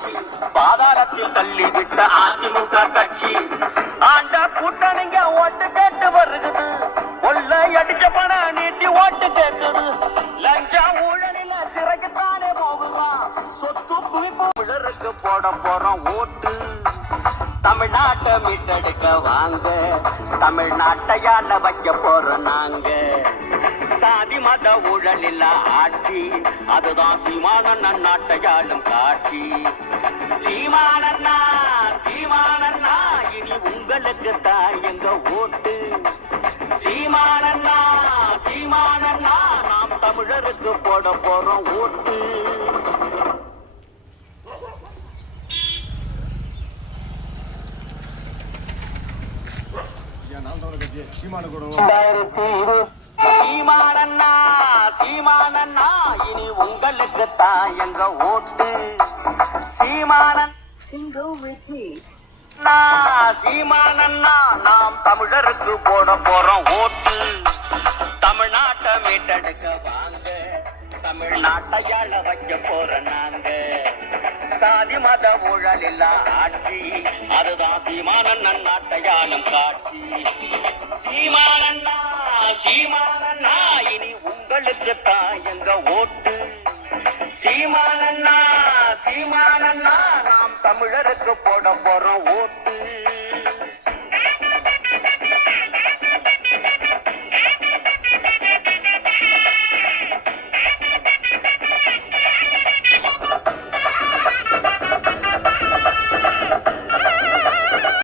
ஆட்சி பாதாளத்தில் தள்ளிவிட்ட அதிமுக கட்சி ஆண்ட கூட்டணிங்க ஓட்டு கேட்டு வருகுது கொள்ளை அடிச்ச பணம் நீட்டி ஓட்டு கேட்குது லஞ்சா ஊழலில சிறைக்குத்தானே போகுதா சொத்து குவிப்பு விழருக்கு போட போறோம் ஓட்டு தமிழ்நாட்டை மீட்டெடுக்க வாங்க தமிழ்நாட்டையால வைக்க போறோம் நாங்க சாதி மத ஊழல் இல்ல ஆட்சி அதுதான் சீமானண்ணா நாட்டையாளும் காட்சி சீமானண்ணா சீமானண்ணா இனி உங்களுக்கு தான் எங்க ஓட்டு சீமானண்ணா சீமானண்ணா நாம் தமிழருக்கு போட போறோம் ஓட்டு சீமானண்ணா சீமானண்ணா இனி உங்களுக்கு தான் எங்க ஓட்டு சீமானன் சீமானண்ணா நாம் தமிழருக்கு போட போறோம் ஓட்டு தமிழ்நாட்டை மீட்டெடுக்க வாங்க தமிழ்நாட்டையாள வைக்க போற நாங்க சாதி மத ஊழல் இல்ல ஆட்சி அதுதான் சீமானண்ணன் நாட்டையாளும் காட்சி சீமானண்ணா சீமானண்ணா இனி உங்களுக்கு தான் எங்க ஓட்டு சீமானண்ணா சீமானண்ணா நாம் தமிழருக்கு போட போறோம் ஓட்டு